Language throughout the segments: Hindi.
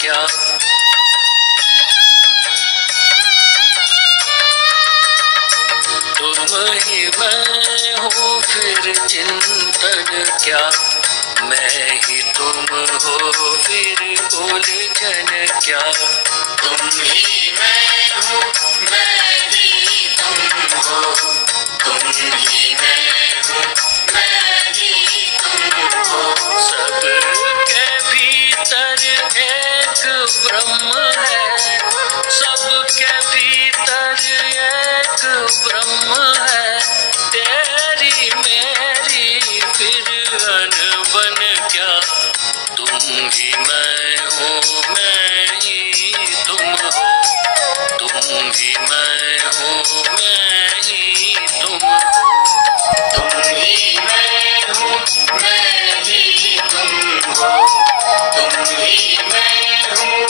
क्या। तुम ही मैं हूँ फिर चिंतन क्या, मैं ही तुम हो फिर उलझन क्या। तुम ही मैं हूँ मैं ही तुम हो, तुम ही मैं हूँ मैं ही तुम हो। सबके भीतर एक ब्रह्म है, सबके भीतर एक ब्रह्म है। तेरी मेरी फिर अनबन क्या। तुम ही मैं हूँ मैं ही तुम हो, तुम ही मैं हूँ मैं ही तुम हो। तुम ही मैं हूँ मैं ही तुम हो, तुम ही मैं हूँ।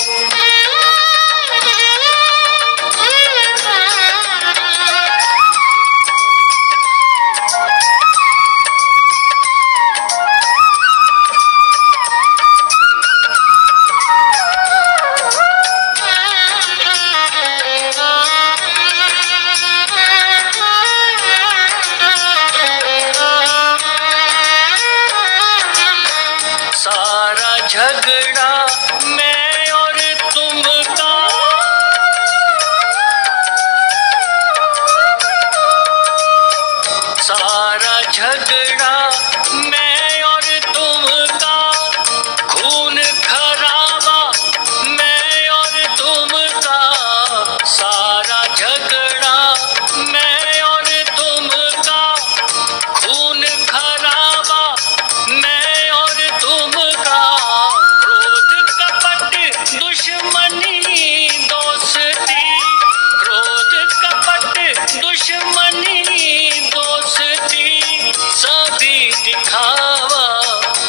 सारा झगड़ा मैं और तुम का, सारा झगड़ा मैं और तुम का। खून खराबा मैं और तुम का, सारा झगड़ा मैं और तुम का। खून खराबा मैं और तुम का। क्रोध कपट दुश्मनी दोस्ती, क्रोध कपट दुश्मनी दोस्ती। सभी दिखावा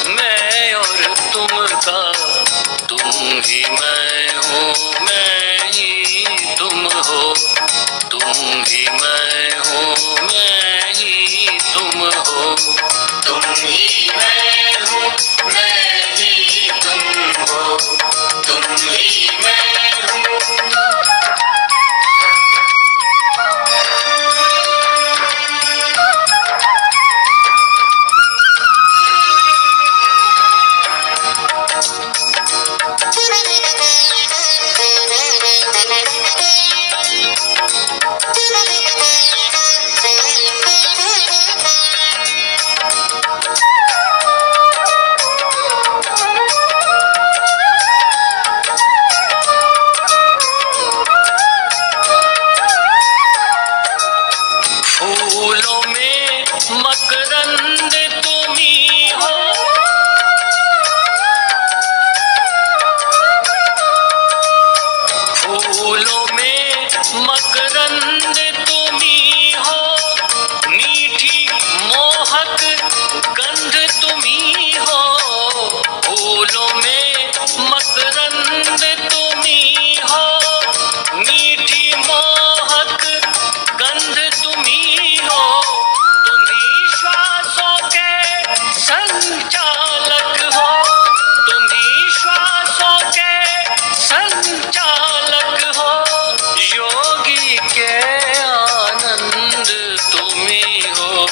मैं और तुम का। तुम ही मैं हूँ मैं ही तुम हो, तुम ही मैं हूँ मैं ही तुम हो। तुम ही मैं हूँ मैं ही तुम हो, तुम ही मैं हूँ। फूलों में मकरंद तुम ही हो, फूलों में मकरंद तुम ही हो। मीठी मोहक गंध तुम ही हो, फूलों में मकरंद तुम ही हो। मीठी मोहक गंध तुम ही हो। तुम ही श्वासों के संचालक हो, तुम ही श्वासों के संचालक हो। योगी के आनंद तुम ही हो,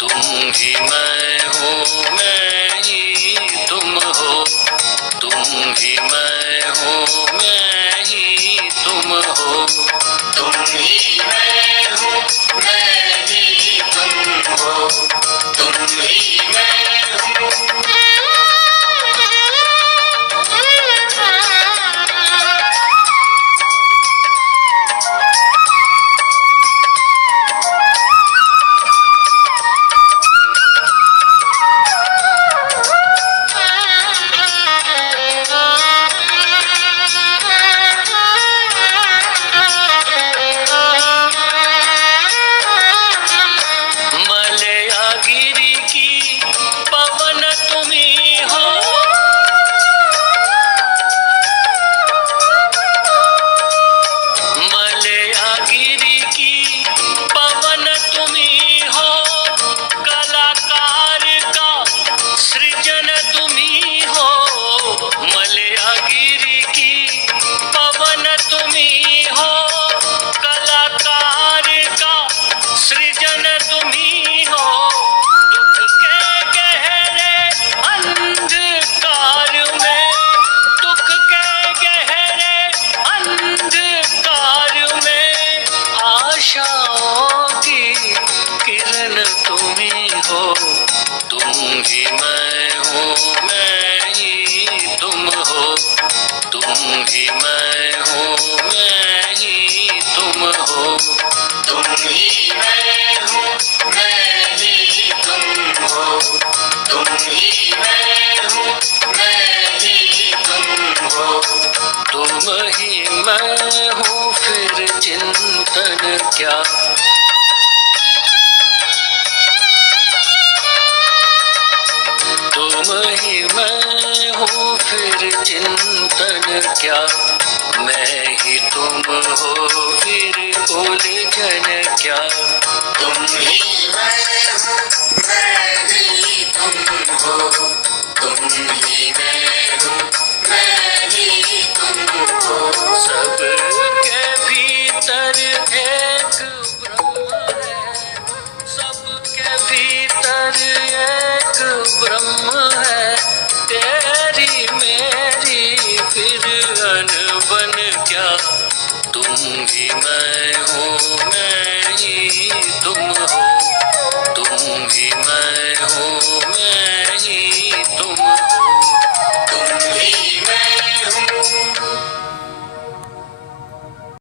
तुम ही मैं हूँ मैं ही तुम हो, तुम ही मैं हूँ मैं ही तुम हो। तुम ही मैं हूँ मैं ही तुम हो, तुम ही मैं हूँ। मलयागिरी की पवन तुम्ही मैं हूँ फिर चिंतन क्या। तुम ही मैं हूँ फिर चिंतन क्या। मैं ही तुम हो फिर उलझन क्या। तुम ही मैं हूँ, मैं ही तुम हो। तुम ही मैं हूँ, मैं ही तुम हो। सबके भीतर एक ब्रह्म है, सबके भीतर एक ब्रह्म है। तेरी मेरी फिर अनबन क्या। तुम ही मैं